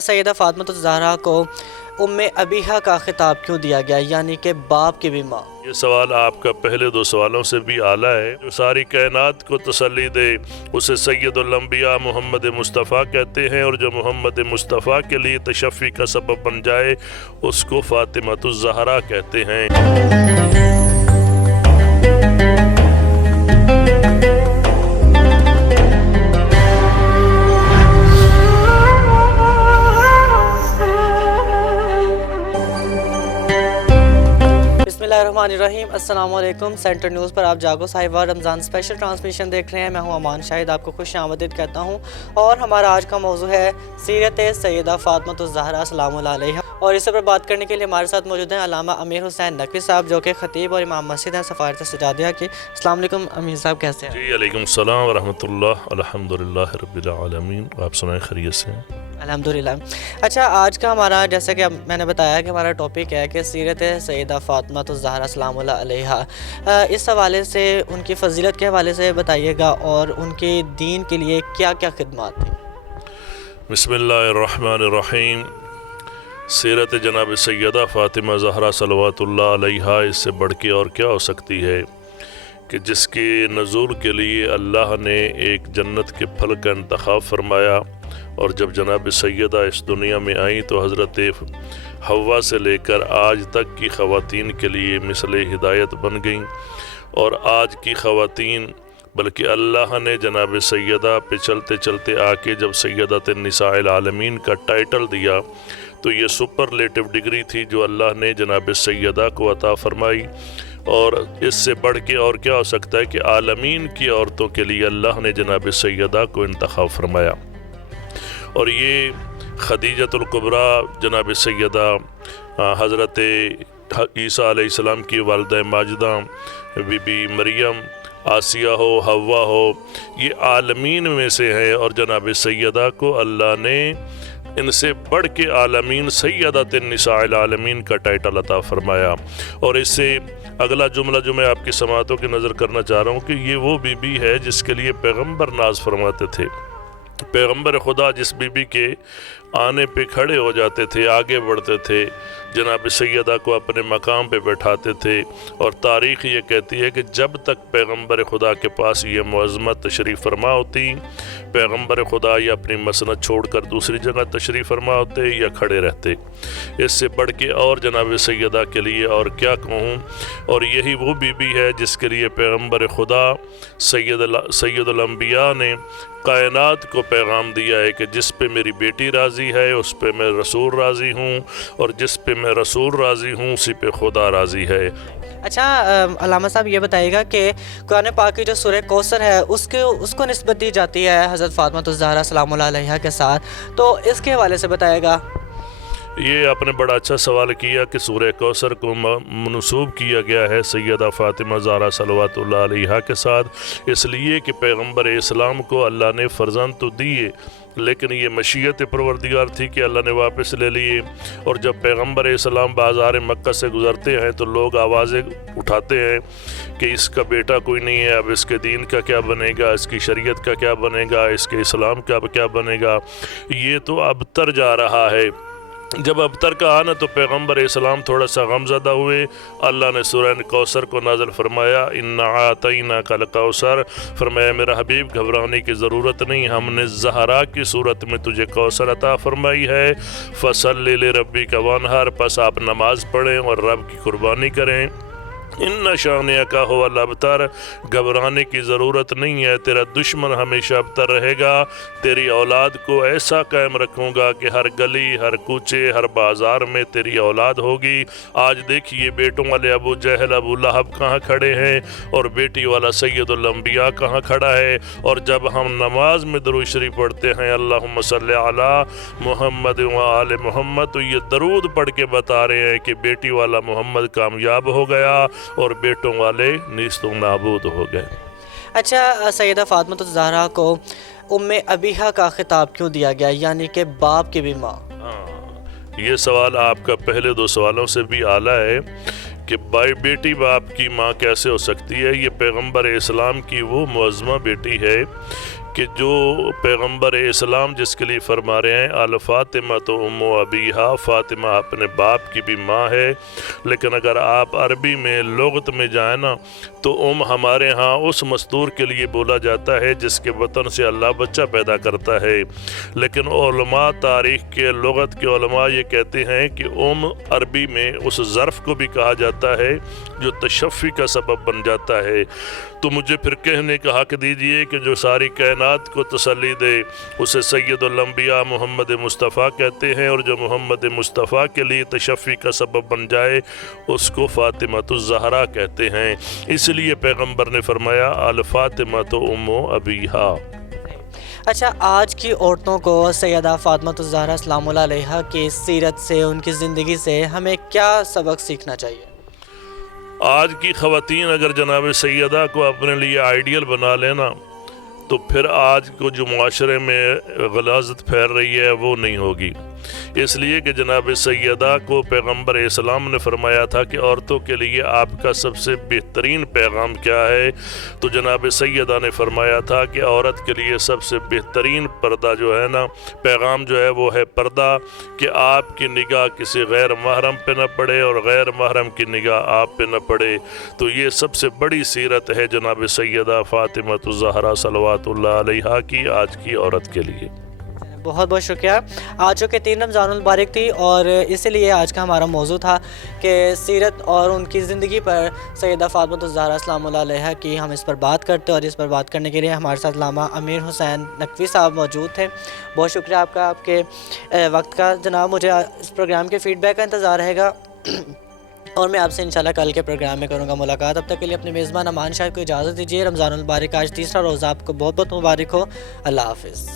سیدہ فاطمہ الزہرا کو ام ابیہا کا خطاب کیوں دیا گیا، یعنی کہ باپ کی بھی ماں؟ یہ سوال آپ کا پہلے دو سوالوں سے بھی اعلیٰ ہے۔ جو ساری کائنات کو تسلی دے اسے سید الانبیاء محمد مصطفیٰ کہتے ہیں، اور جو محمد مصطفیٰ کے لیے تشفی کا سبب بن جائے اس کو فاطمہ الزہرا کہتے ہیں۔ بسم اللہ الرحمن الرحیم، السلام علیکم۔ سینٹر نیوز پر آپ جاگو صاحبہ رمضان اسپیشل ٹرانسمیشن دیکھ رہے ہیں۔ میں ہوں امان شاہد، آپ کو خوش آمدید کہتا ہوں، اور ہمارا آج کا موضوع ہے سیرت سیدہ فاطمہ الزہرا سلام اللہ علیہا، اور اس پر بات کرنے کے لیے ہمارے ساتھ موجود ہیں علامہ امیر حسین نقوی صاحب، جو کہ خطیب اور امام مسجد ہیں سفارت سجادیہ کے۔ السلام علیکم امیر صاحب، کیسے ہیں؟ جی علیکم السلام ورحمۃ اللہ، الحمدللہ رب العالمین۔ آپ سنائیں، خیریت سے ہیں؟ الحمدللہ۔ اچھا، آج کا ہمارا، جیسے کہ میں نے بتایا کہ ہمارا ٹاپک ہے کہ سیرت سیدہ فاطمہ الزہرا سلام اللہ علیہا، اس حوالے سے ان کی فضیلت کے حوالے سے بتائیے گا، اور ان کے دین کے لیے کیا کیا خدمات تھیں؟ بسم اللہ الرحمن الرحیم۔ سیرت جناب سیدہ فاطمہ زہرا صلوات اللہ علیہا، اس سے بڑھ کے اور کیا ہو سکتی ہے کہ جس کے نزول کے لیے اللہ نے ایک جنت کے پھل کا انتخاب فرمایا، اور جب جناب سیدہ اس دنیا میں آئیں تو حضرت حوا سے لے کر آج تک کی خواتین کے لیے مثل ہدایت بن گئیں، اور آج کی خواتین بلکہ اللہ نے جناب سیدہ پہ چلتے چلتے آ کے جب سیدۃ النساء العالمین کا ٹائٹل دیا تو یہ سپرلیٹو ڈگری تھی جو اللہ نے جناب سیدہ کو عطا فرمائی، اور اس سے بڑھ کے اور کیا ہو سکتا ہے کہ عالمین کی عورتوں کے لیے اللہ نے جناب سیدہ کو انتخاب فرمایا۔ اور یہ خدیجۃ الکبریٰ جناب سیدہ حضرت عیسیٰ علیہ السلام کی والدہ ماجدہ بی بی مریم، آسیہ ہو، حوا ہو، یہ عالمین میں سے ہیں، اور جناب سیدہ کو اللہ نے ان سے بڑھ کے عالمین سیدۃ النساء العالمین کا ٹائٹل عطا فرمایا۔ اور اس سے اگلا جملہ جو میں آپ کی سماعتوں کی نظر کرنا چاہ رہا ہوں کہ یہ وہ بی بی ہے جس کے لیے پیغمبر ناز فرماتے تھے۔ پیغمبر خدا جس بی بی کے آنے پہ کھڑے ہو جاتے تھے، آگے بڑھتے تھے، جناب سیدہ کو اپنے مقام پہ بیٹھاتے تھے، اور تاریخ یہ کہتی ہے کہ جب تک پیغمبر خدا کے پاس یہ معظمت تشریف فرما ہوتی، پیغمبر خدا یا اپنی مسند چھوڑ کر دوسری جگہ تشریف فرما ہوتے یا کھڑے رہتے۔ اس سے بڑھ کے اور جناب سیدہ کے لیے اور کیا کہوں، اور یہی وہ بی بی ہے جس کے لیے پیغمبر خدا سید الانبیاء نے کائنات کو پیغام دیا ہے کہ جس پہ میری بیٹی راضی ہے اس پہ میں رسول راضی ہوں، اور جس پہ میں رسول راضی ہوں اسی پہ خدا راضی ہے۔ اچھا علامہ صاحب، یہ بتائیے گا کہ قرآن پاک کی جو سورہ کوثر ہے اس کو نسبت دی جاتی ہے حضرت فاطمہ الزہرا سلام اللہ علیہا کے ساتھ، تو اس کے حوالے سے بتائیے گا۔ یہ آپ نے بڑا اچھا سوال کیا کہ سورہ کوثر کو منسوب کیا گیا ہے سیدہ فاطمہ زہرا صلوات اللہ علیہا کے ساتھ، اس لیے کہ پیغمبر اسلام کو اللہ نے فرزند تو دیے، لیکن یہ مشیت پروردگار تھی کہ اللہ نے واپس لے لیے۔ اور جب پیغمبر اسلام بازار مکہ سے گزرتے ہیں تو لوگ آوازیں اٹھاتے ہیں کہ اس کا بیٹا کوئی نہیں ہے، اب اس کے دین کا کیا بنے گا، اس کی شریعت کا کیا بنے گا، اس کے اسلام کا کیا بنے گا۔ یہ تو ابتر جا رہا ہے۔ جب ابتر کا آنا تو پیغمبر اسلام تھوڑا سا غمزدہ ہوئے، اللہ نے سورہ کوثر کو نازل فرمایا، اِنَّا أَعْطَيْنَاكَ الْكَوْثَرَ، فرمایا میرا حبیب گھبرانے کی ضرورت نہیں، ہم نے زہرا کی صورت میں تجھے کوثر عطا فرمائی ہے، فَصَلِّ لِرَبِّكَ وَانْحَرْ، پس آپ نماز پڑھیں اور رب کی قربانی کریں۔ ان شانئک هو الابتر، گھبرانے کی ضرورت نہیں ہے، تیرا دشمن ہمیشہ ابتر رہے گا، تیری اولاد کو ایسا قائم رکھوں گا کہ ہر گلی، ہر کوچے، ہر بازار میں تیری اولاد ہوگی۔ آج دیکھیے بیٹوں والے ابو جہل، ابو لہب کہاں کھڑے ہیں، اور بیٹی والا سید الانبیاء کہاں کھڑا ہے۔ اور جب ہم نماز میں درود شریف پڑھتے ہیں اللہم صلی علی محمد و آل محمد، تو یہ درود پڑھ کے بتا رہے ہیں کہ بیٹی والا محمد کامیاب ہو گیا اور بیٹوں والے نیست و نابود ہو گئے۔ اچھا، سیدہ فاطمہ الزہرا کو ام ابیہا کا خطاب کیوں دیا گیا، یعنی کہ باپ کی بھی ماں؟ یہ سوال آپ کا پہلے دو سوالوں سے بھی اعلیٰ ہے کہ بیٹی باپ کی ماں کیسے ہو سکتی ہے۔ یہ پیغمبر اسلام کی وہ معظمہ بیٹی ہے کہ جو پیغمبر اسلام جس کے لیے فرما رہے ہیں الفاطمہ تو ام ابیہا، فاطمہ اپنے باپ کی بھی ماں ہے، لیکن اگر آپ عربی میں لغت میں جائیں نا تو ہمارے ہاں اس مستور کے لیے بولا جاتا ہے جس کے وطن سے اللہ بچہ پیدا کرتا ہے، لیکن علماء تاریخ کے لغت کے علماء یہ کہتے ہیں کہ عربی میں اس ظرف کو بھی کہا جاتا ہے جو تشفی کا سبب بن جاتا ہے۔ تو مجھے پھر کہنے کا حق دیجئے کہ جو ساری کائنات کو تسلی دے اسے سید الانبیاء محمد مصطفیٰ کہتے ہیں، اور جو محمد مصطفیٰ کے لیے تشفی کا سبب بن جائے اس کو فاطمۃ الزہرا کہتے ہیں۔ اس لیے پیغمبر نے فرمایا الفاطمہ تو ام ابیہا۔ اچھا، آج کی عورتوں کو سیدہ فاطمہ الزہرا سلام اللہ علیہا کی سیرت سے، ان کی زندگی سے ہمیں کیا سبق سیکھنا چاہیے؟ آج کی خواتین اگر جناب سیدہ کو اپنے لیے آئیڈیل بنا لینا تو پھر آج کو جو معاشرے میں غلاظت پھیل رہی ہے وہ نہیں ہوگی، اس لیے کہ جناب سیدہ کو پیغمبر اسلام نے فرمایا تھا کہ عورتوں کے لیے آپ کا سب سے بہترین پیغام کیا ہے، تو جناب سیدہ نے فرمایا تھا کہ عورت کے لیے سب سے بہترین پردہ جو ہے نا، پیغام جو ہے وہ ہے پردہ، کہ آپ کی نگاہ کسی غیر محرم پہ نہ پڑے اور غیر محرم کی نگاہ آپ پہ نہ پڑے۔ تو یہ سب سے بڑی سیرت ہے جناب سیدہ فاطمہ الزہرا صلوات اللہ علیہا کی آج کی عورت کے لیے۔ بہت بہت شکریہ۔ آج جو کہ 3 رمضان المبارک تھی اور اسی لیے آج کا ہمارا موضوع تھا کہ سیرت اور ان کی زندگی پر سیدہ فاطمہ الزہرا سلام اللہ علیہا کی ہم اس پر بات کرتے، اور اس پر بات کرنے کے لیے ہمارے ساتھ علامہ امیر حسین نقوی صاحب موجود تھے۔ بہت شکریہ آپ کا، آپ کے وقت کا جناب۔ مجھے اس پروگرام کے فیڈ بیک کا انتظار رہے گا اور میں آپ سے انشاءاللہ کل کے پروگرام میں کروں گا ملاقات۔ اب تک کے لیے اپنے میزبان امان شاہد کو اجازت دیجیے۔ رمضان المبارک آج تیسرا روزہ آپ کو بہت بہت مبارک ہو۔ اللہ حافظ۔